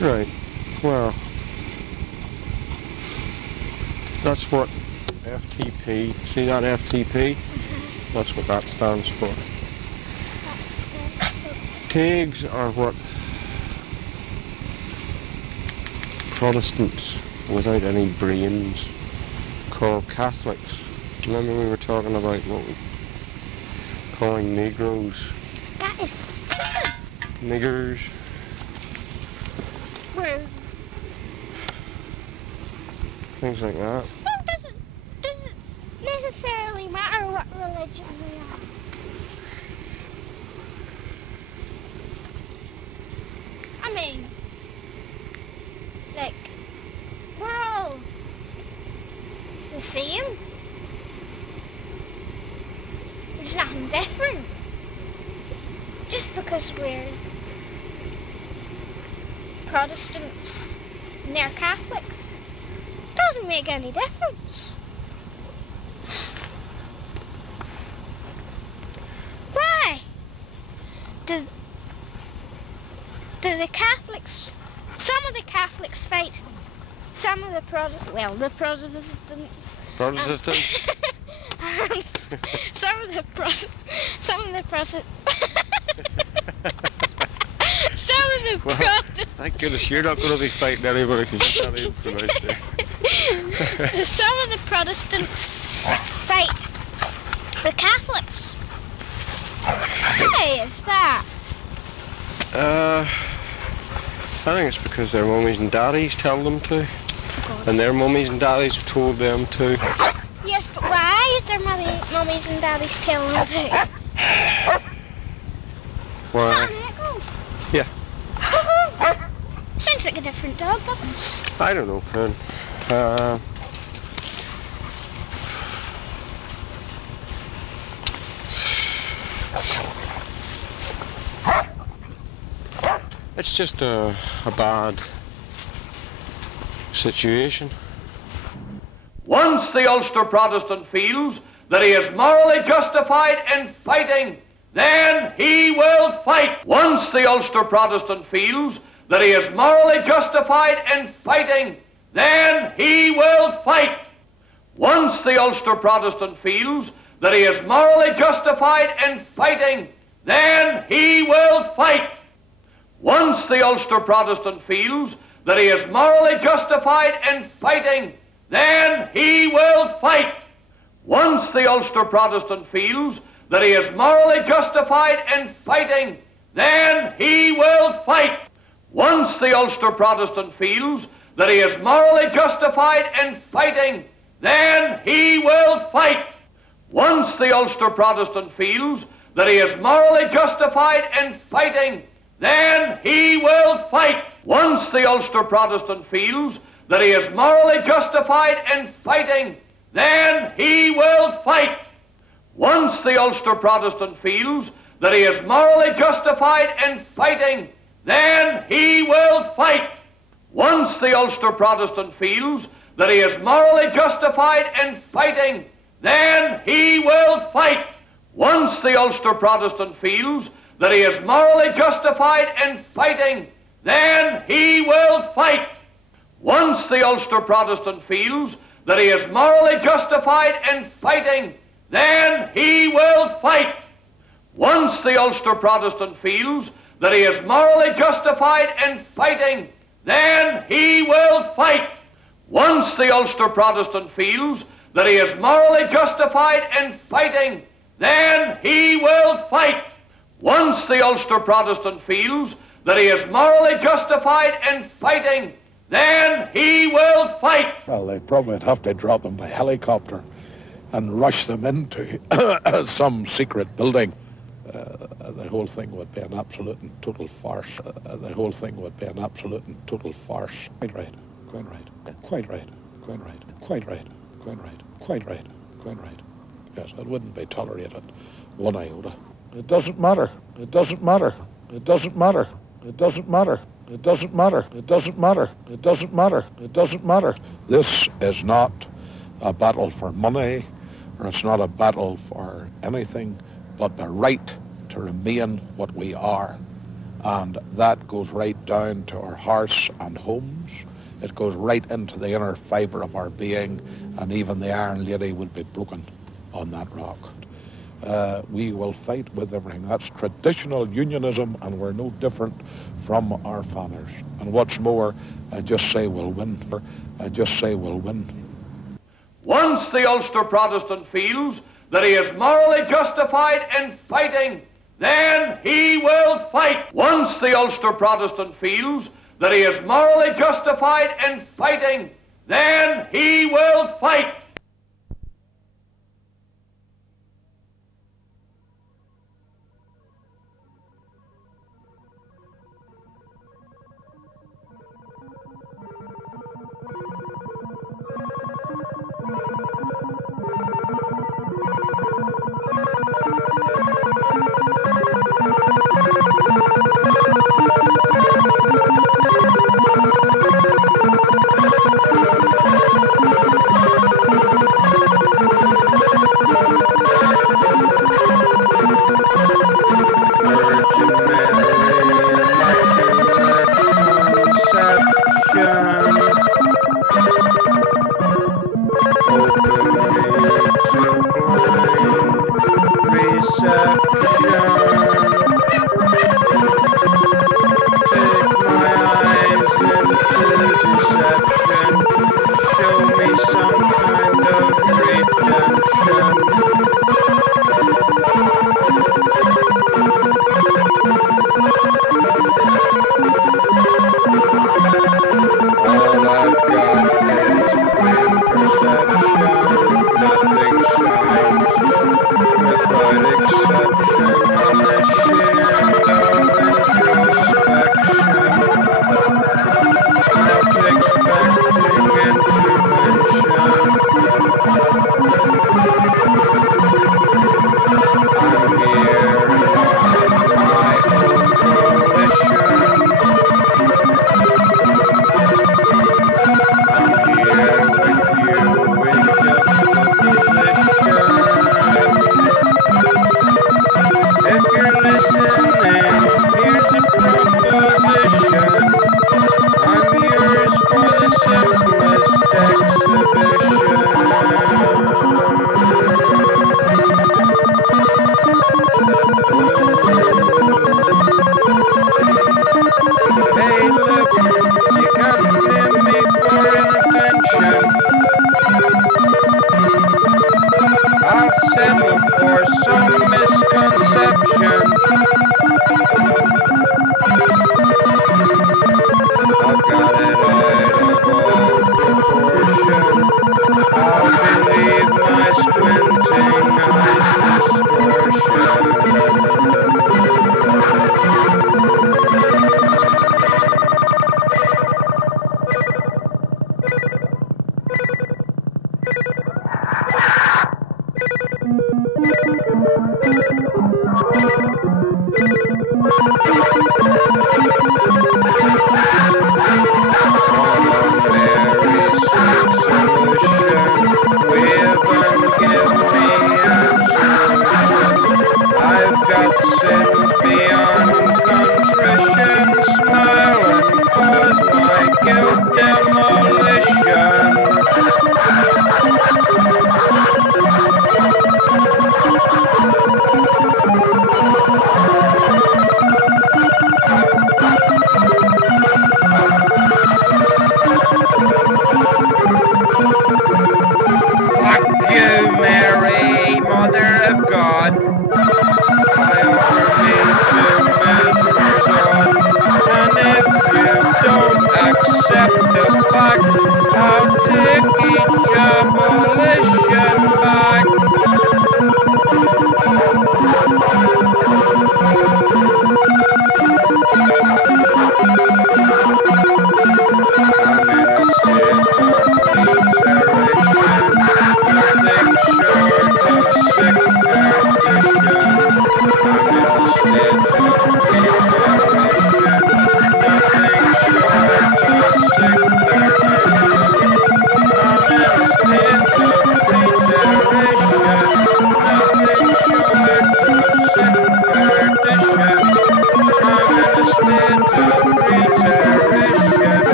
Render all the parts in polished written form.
Right. Well, that's what FTP, see that FTP? That's what that stands for. Pigs are what Protestants without any brains call Catholics. Remember we were talking about what we calling Negroes? That is stupid. Niggers. Where? Things like that. Well, does it necessarily matter what religion we are? I mean, like, we're all the same. There's nothing different. Just because we're Protestants and they're Catholics doesn't make any difference. Why? Do the Catholics, some of the Catholics fight, some of the Protestants, Thank goodness you're not going to be fighting anybody because you can't even pronounce it. Some of the Protestants fight the Catholics. Why is that? I think it's because their mummies and daddies tell them to, and their mummies and daddies have told them to. Yes, but why did their mummies and daddies tell them to? Why? Is that an echo? Yeah. Sounds like a different dog, doesn't it? I don't know, Pen. It's just a bad situation. Once the Ulster Protestant feels that he is morally justified in fighting, then he will fight. Once the Ulster Protestant feels that he is morally justified in fighting, then he will fight. Once the Ulster Protestant feels that he is morally justified in fighting, then he will fight. Once the Ulster Protestant feels that he is morally justified in fighting, then he will fight. Once the Ulster Protestant feels that he is morally justified in fighting, then he will fight. Once the Ulster Protestant feels that he is morally justified in fighting, then he will fight. Once the Ulster Protestant feels that he is morally justified in fighting, then he will fight. Once the Ulster Protestant feels that he is morally justified in fighting, then he will fight. Once the Ulster Protestant feels that he is morally justified in fighting, then he will fight. Once the Ulster Protestant feels that he is morally justified in fighting, then he will fight. Once the Ulster Protestant feels that he is morally justified in fighting, then he will fight. Once the Ulster Protestant feels that he is morally justified in fighting, then he will fight. Once the Ulster Protestant feels that he is morally justified in fighting, then he will fight. Once the Ulster Protestant feels that he is morally justified in fighting, then he will fight. Once the Ulster Protestant feels that he is morally justified in fighting, then he will fight. Well, they probably would have to drop them by helicopter and rush them into some secret building. The whole thing would be an absolute and total farce. The whole thing would be an absolute and total farce. Quite right, quite right, quite right, quite right, quite right, quite right, quite right, quite right. Yes, it wouldn't be tolerated one iota. It doesn't matter. It doesn't matter. It doesn't matter. It doesn't matter. It doesn't matter. It doesn't matter. It doesn't matter. It doesn't matter. This is not a battle for money, or it's not a battle for anything but the right to remain what we are, And that goes right down to our hearths and homes. It goes right into the inner fibre of our being, and even the Iron Lady will be broken on that rock. We will fight with everything. That's traditional unionism, and we're no different from our fathers. And what's more, I just say we'll win. I just say we'll win. Once the Ulster Protestant feels that he is morally justified in fighting, then he will fight. Once the Ulster Protestant feels that he is morally justified in fighting, then he will fight.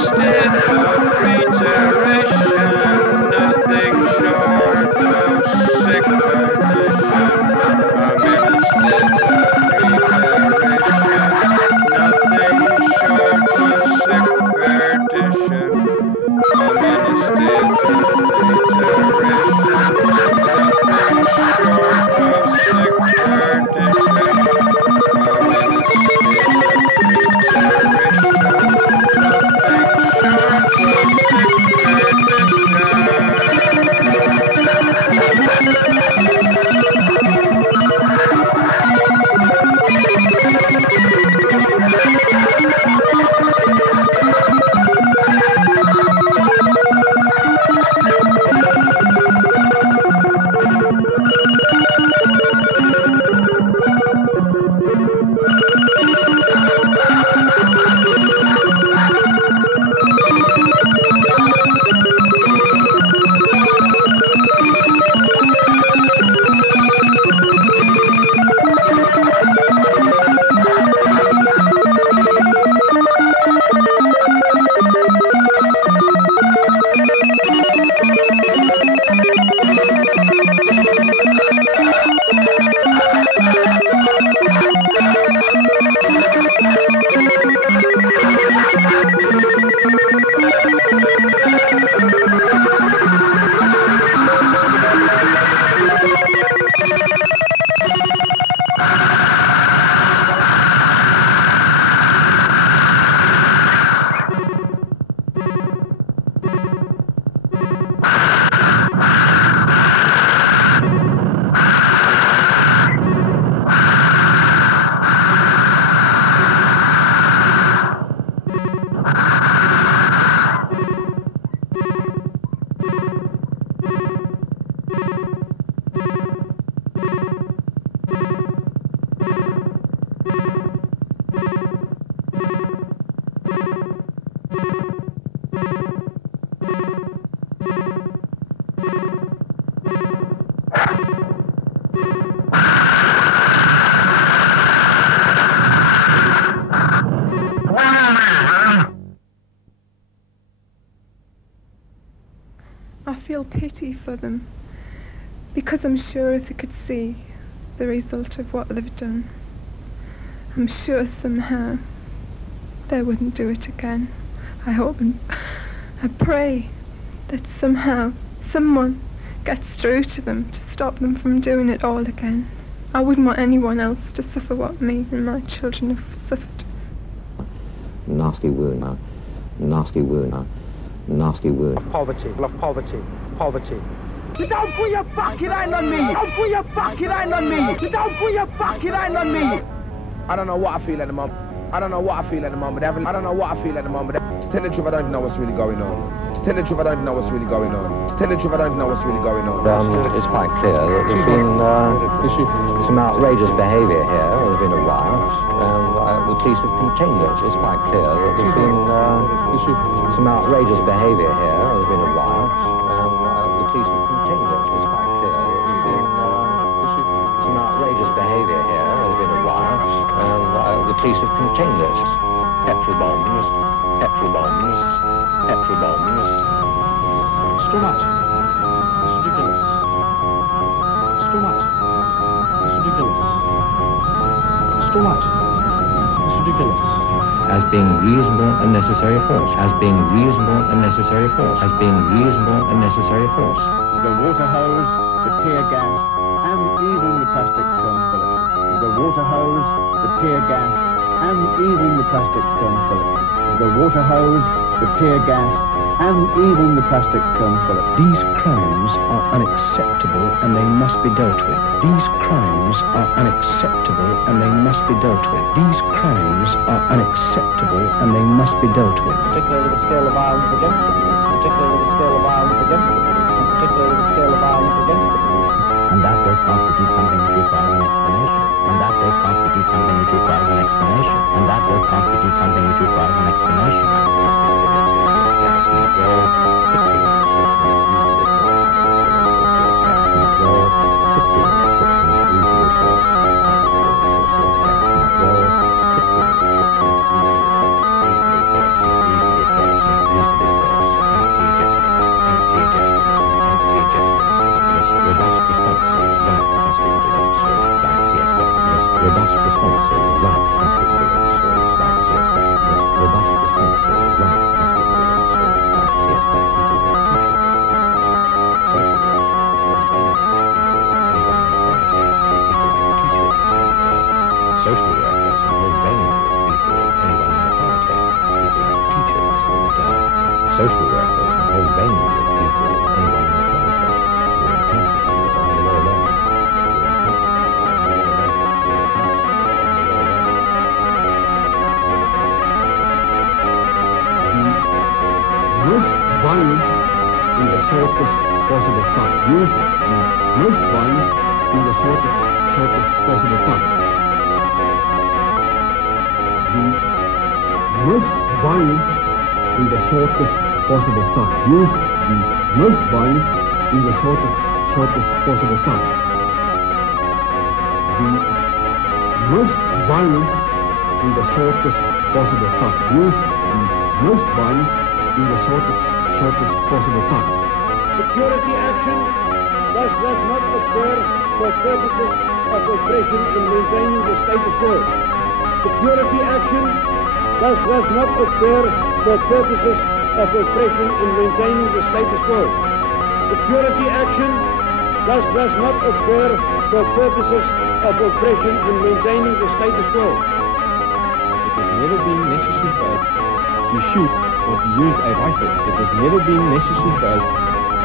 stitch of reiteration, nothing short of sick perdition. I'm in a stitch of reiteration, nothing short of sick perdition. I'm in a stitch of reiteration, nothing short of sick perdition. I'm in a stitch of reiteration, nothing short of sick I feel pity for them, because I'm sure if they could see the result of what they've done, I'm sure somehow they wouldn't do it again. I hope and I pray that somehow someone gets through to them to stop them from doing it all again. I wouldn't want anyone else to suffer what me and my children have suffered. Nasty word now. Nasty word now. Nasty word. Poverty, love poverty, poverty. Don't put your fucking hand on me! Don't put your fucking hand on me! Don't put your fucking hand on me! I don't know what I feel at the moment. I don't know what I feel at the moment. I don't know what I feel at the moment. To tell the truth, I don't even know what's really going on. To tell the truth, I don't even know what's really going on. To tell the truth, I don't even know what's really going on. It's quite clear that there's been some outrageous behaviour here. There's been a riot, and the police have contained it. It's quite clear that there's been some outrageous behaviour here. There's been a riot, and the police have contained it. It's quite clear that there's been some outrageous behaviour here. There's been a riot, and the police have contained it. Petrol bombs, petrol bombs, petrol bombs. It's too much. It's ridiculous. It's too much. It's ridiculous. It's too much. It's ridiculous. As being reasonable and necessary force. As being reasonable and necessary force. As being reasonable and necessary force. The water hose, the tear gas, and even the plastic bullet. The water hose, the tear gas, and even the plastic bullet. The water hose, the tear gas, and even the plastic bullet. These crimes are unacceptable and they must be dealt with. These crimes are unacceptable and they must be dealt with. These crimes are unacceptable and they must be dealt with. Particularly with the scale of violence against the police. Particularly with the scale of violence against the police. Particularly with the scale of violence against the police. And that will constitute something which requires an explanation. And that will constitute something which requires an explanation. And that will constitute something which requires an explanation. social workers, a whole range of people, anyone in the country, on the lower level. Most violence in the shortest possible time. Use most violence in the shortest possible time. The most violence in the shortest possible time. Use the most violence in the shortest possible time. The most violence in the shortest possible time. Use the most violence in the shortest possible time. Security action does not occur for purposes of oppression in maintaining the status quo. Security action does not occur for purposes of oppression in maintaining the status quo. Security action does not occur for purposes of oppression in maintaining the status quo. It has never been necessary for us to shoot or to use a rifle. It has never been necessary for us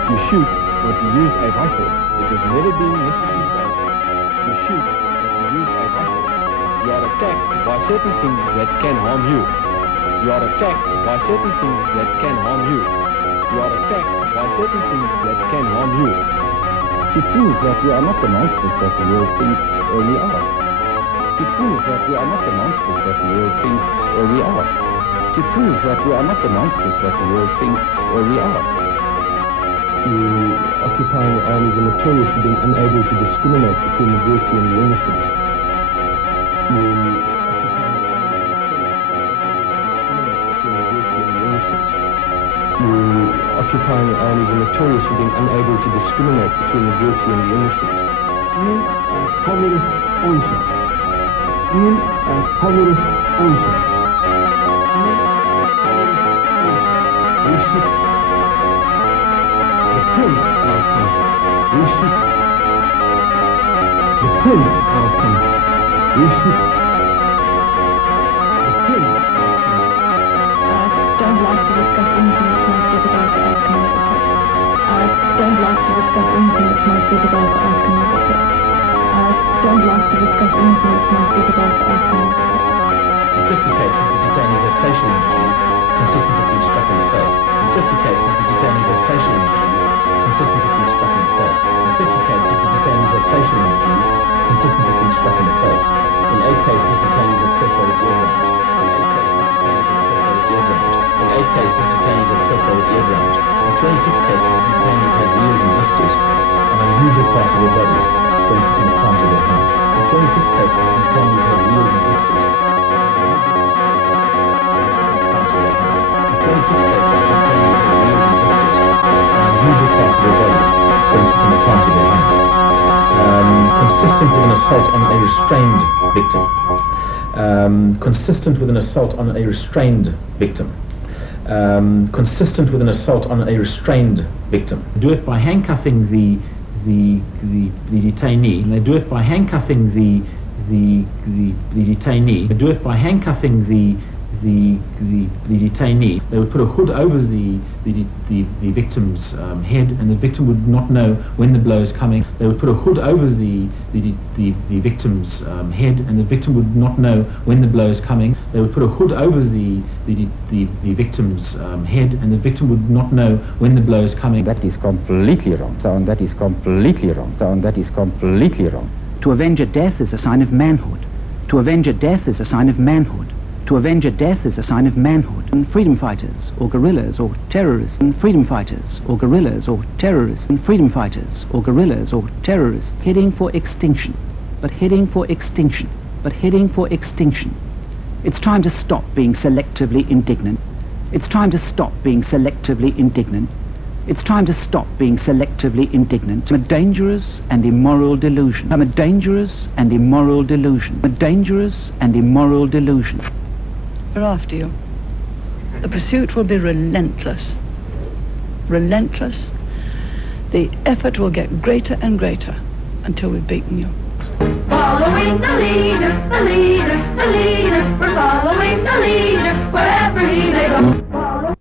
to shoot or to use a rifle. It has never been necessary for us to shoot or to use a rifle. You are attacked by certain things that can harm you. You are attacked by certain things that can harm you. You are attacked by certain things that can harm you. To prove that we are not the monsters that the world thinks we are. To prove that we are not the monsters that the world thinks we are. To prove that we are not the monsters that the world thinks we are. The occupying armies are notorious for being unable to discriminate between the guilty and the innocent. Occupying armies are notorious for being unable to discriminate between the guilty and the innocent. Communist onslaught. Communist onslaught. The prince our country. We should. The prince our country. We should. The prince our country. I don't like to discuss anything that might jeopardize the outcome of the case. I don't like to discuss anything that might jeopardize the outcome of the case. I don't like to discuss anything that might jeopardize the outcome of the case. In 50 cases, the detainees have facial injuries consistent with being struck in the face. In 50 cases, the detainees have facial injuries consistent with being struck in the face. In 50 cases, the detainees have facial injuries consistent with being struck in the face. In 8 cases, detainees have perforated eardrums. In 8 cases, detainees have perforated eardrums. In 26 cases, detainees have wheals and blisters on unusual parts of their bodies, for instance in the palms of their hands. In 26 cases, detainees have wheals and blisters. Consistent with an assault on a restrained victim. Consistent with an assault on a restrained victim. Consistent with an assault on a restrained victim. Do it by handcuffing the detainee. And they do it by handcuffing the detainee. They do it by handcuffing the detainee. They would put a hood over the victim's head, and the victim would not know when the blow is coming. They would put a hood over the victim's head, and the victim would not know when the blow is coming. They would put a hood over the victim's head, and the victim would not know when the blow is coming. That is completely wrong. So, and that is completely wrong. So, and that is completely wrong. To avenge a death is a sign of manhood. To avenge a death is a sign of manhood. To avenge a death is a sign of manhood. And freedom fighters, or guerrillas, or terrorists. And freedom fighters, or guerrillas, or terrorists. And freedom fighters, or guerrillas, or terrorists. Heading for extinction. But heading for extinction. But heading for extinction. It's time to stop being selectively indignant. It's time to stop being selectively indignant. It's time to stop being selectively indignant. A dangerous and immoral delusion. A dangerous and immoral delusion. A dangerous and immoral delusion. We're after you. The pursuit will be relentless. Relentless. The effort will get greater and greater until we've beaten you. Following the leader, the leader, the leader. We're following the leader wherever he may go.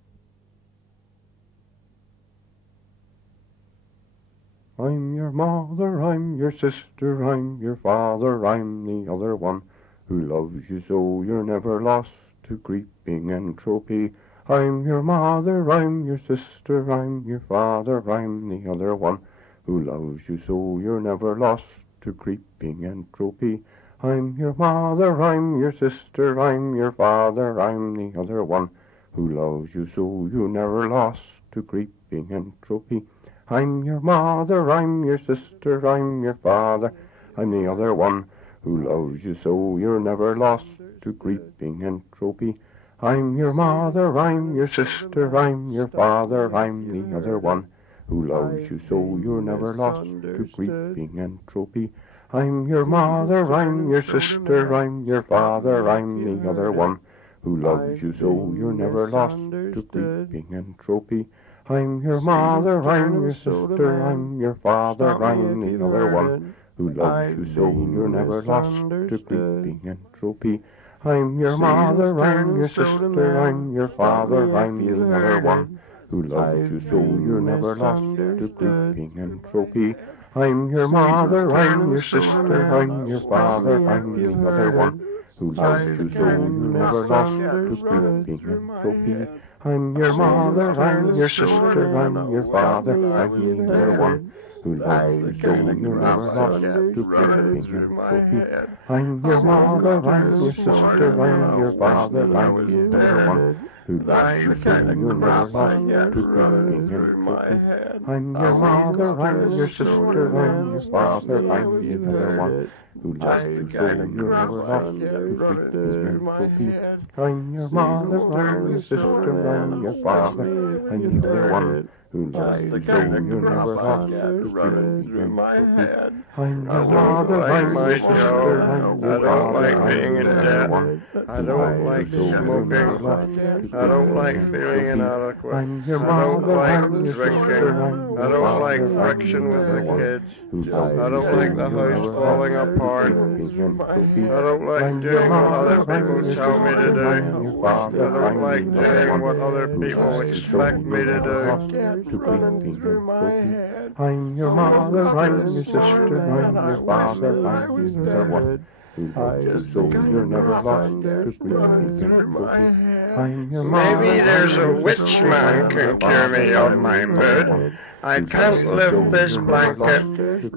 I'm your mother, I'm your sister, I'm your father, I'm the other one who loves you so you're never lost to creeping entropy. I'm your mother, I'm your sister, I'm your father, I'm the other one who loves you so you're never lost to creeping entropy. I'm your mother, I'm your sister, I'm your father, I'm the other one who loves you so you're never lost to creeping entropy. I'm your mother, I'm your sister, I'm your father, I'm the other one who loves you so you're never lost to creeping entropy. I'm your mother, I'm your sister, I'm your father, I'm the other one who loves you so you're never lost to creeping entropy. I'm your mother, I'm your sister, I'm your father, I'm the other one who loves you so you're never lost to creeping entropy. I'm your mother, I'm your sister, I'm your father, I'm the other one who loves you so you're never lost to creeping entropy. I'm your mother, I'm your sister, I'm your father, I'm the other one who loves you so you're never lost to creeping entropy. I'm your mother, I'm your sister, I'm your father, I'm the other one who loves you so you're never lost to creeping entropy. I'm your mother, I'm your sister, I'm your father, I'm the other one who loves you so you're never lost to creeping entropy. I'm your mother, I'm your sister, I'm your father, I'm the other one who loves you so you're never lost to creeping entropy. I'm your mother, I'm your sister, I'm your father, I'm the other one who loves you so you're never lost to creeping entropy. I'm your mother, I'm your sister, I'm your father, I'm the other one who loves you so you're never lost to creeping entropy. I'm your mother, I'm your sister, I'm your father, I'm the other one. I don't like smoking. I don't like feeling inadequate. I don't like drinking. I don't like friction with the kids. I don't like the house falling apart. I don't like doing what other people tell me to do. I don't like doing what other people expect me to do. I'm your mother, I'm your sister, I'm your father, I'm the other one who loves you so you're never lost to creeping entropy. I'm your mother, maybe there's a witch man can cure me of my mood. I can't lift this blanket.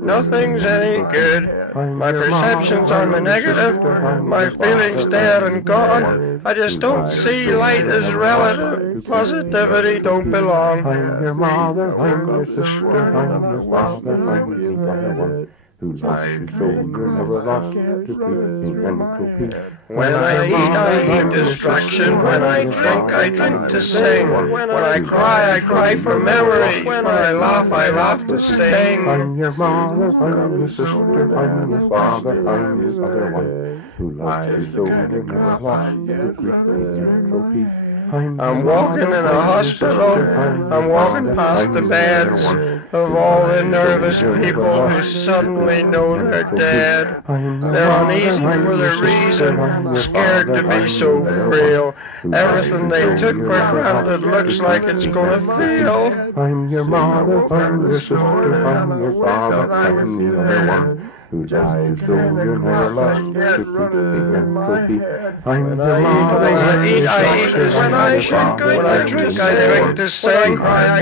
Nothing's any good. My perceptions are the negative. My feelings dead and gone. I just don't see light as relative. Positivity don't belong. I'm your mother, I'm your sister, I'm your father, I'm the other one who loves you so you're never lost to creeping entropy. When I eat distraction. When I drink to sing. When I cry for memories. When I laugh to sing. I'm your mother, I'm your sister, I'm your father, I'm the other one who loves you so you're never lost to creeping entropy. I'm walking in a hospital. I'm walking past the beds of all the nervous people who suddenly know they're dead. They're uneasy for their reason, scared to be so frail. Everything they took for granted looks like it's gonna fail. I'm your mother, I'm your sister, I'm your father, I'm the other one who loves you so you're never lost to creeping entropy. I'm your mother, I'm your sister, I'm your father, I drink to sing. When I cry,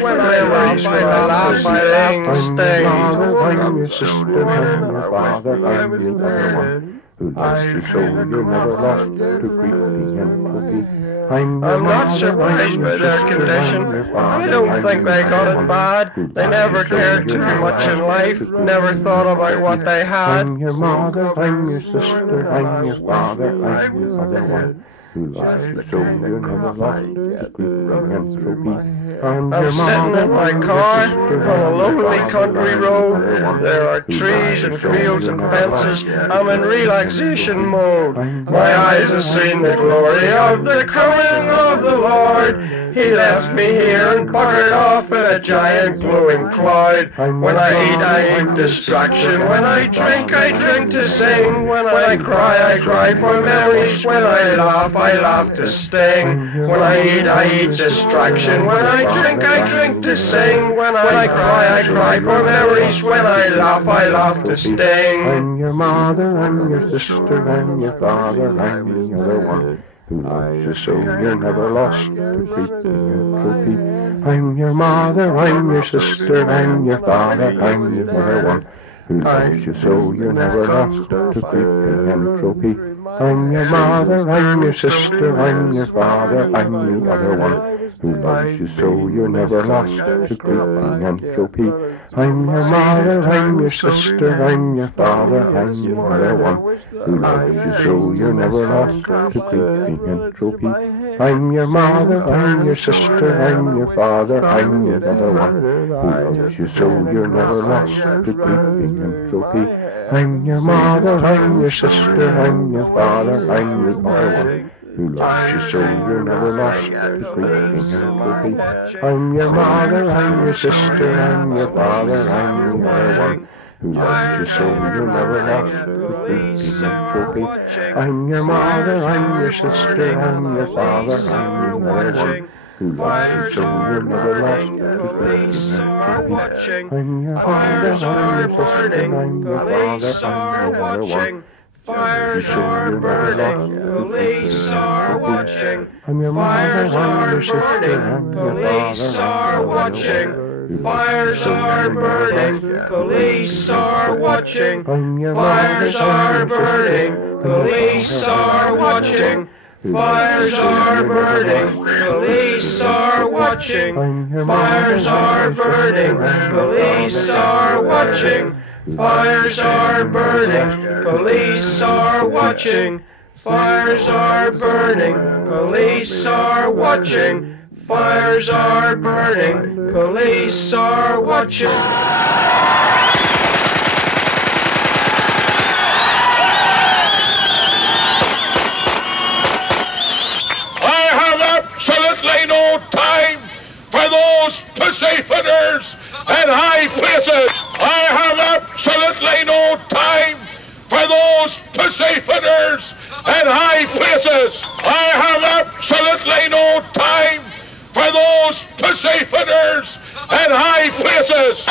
when I laugh, I laugh to stay. I'm your sister, I'm your father, I'm the other one who loves you so you're never lost to creeping entropy. I'm not surprised by their condition. I don't think they got it bad. They never cared too much in life, never thought about what they had. I'm your mother, I'm your sister, I'm your father, I'm the other one who loves you so you're never lost to creeping entropy. I'm sitting in my car on a lonely country road. There are trees and fields and fences. I'm in relaxation mode. My eyes have seen the glory of the coming of the Lord. He left me here and buggered off in a giant glowing cloud. When I eat distraction. When I drink to sing. When I cry for memories. When I laugh I laugh to sting. When I eat distraction. When I drink to sing. When I cry for memories. When I laugh to sting. I'm your mother, I'm your sister, I'm your father, I'm the other one who loves you so you're never lost to creeping entropy. I'm your mother, I'm your sister, I'm your father, I'm the other one who loves you so you're never lost to creeping entropy. I'm your mother, I'm your sister, I'm your father, I'm the other one who loves you so you're never lost to creeping entropy. I'm your mother, I'm your sister, I'm your father, I'm the other one who loves you so you're never lost to creeping entropy. I'm your mother, I'm your sister, I'm your father, I'm the other one who loves you so you're never lost to creeping entropy. I'm your mother, I'm your sister, I'm your father, I'm the other one who loves you so you're never lost to creeping entropy. I'm your mother, I'm your sister, I'm your father, I'm the other one who loves you so you're never lost to creeping entropy. I'm your mother, I'm your sister, I'm your father, I'm the other one who loves you so you're never lost to creeping entropy. I'm your father, I'm your sister, I'm your father, I'm the other one. Fires are burning, police are watching. Fires are burning, police are watching. Fires are burning, police are watching. Fires are burning, police are watching. Fires are burning, police are watching. Fires are burning, police are watching. Fires are burning, police are watching. Fires are burning, police are watching. Fires are burning, police are watching. I have absolutely no time for those pussyfooters in high places. I have absolutely no time for those pussyfooters in high places. I have absolutely no time for those pussyfooters in high places.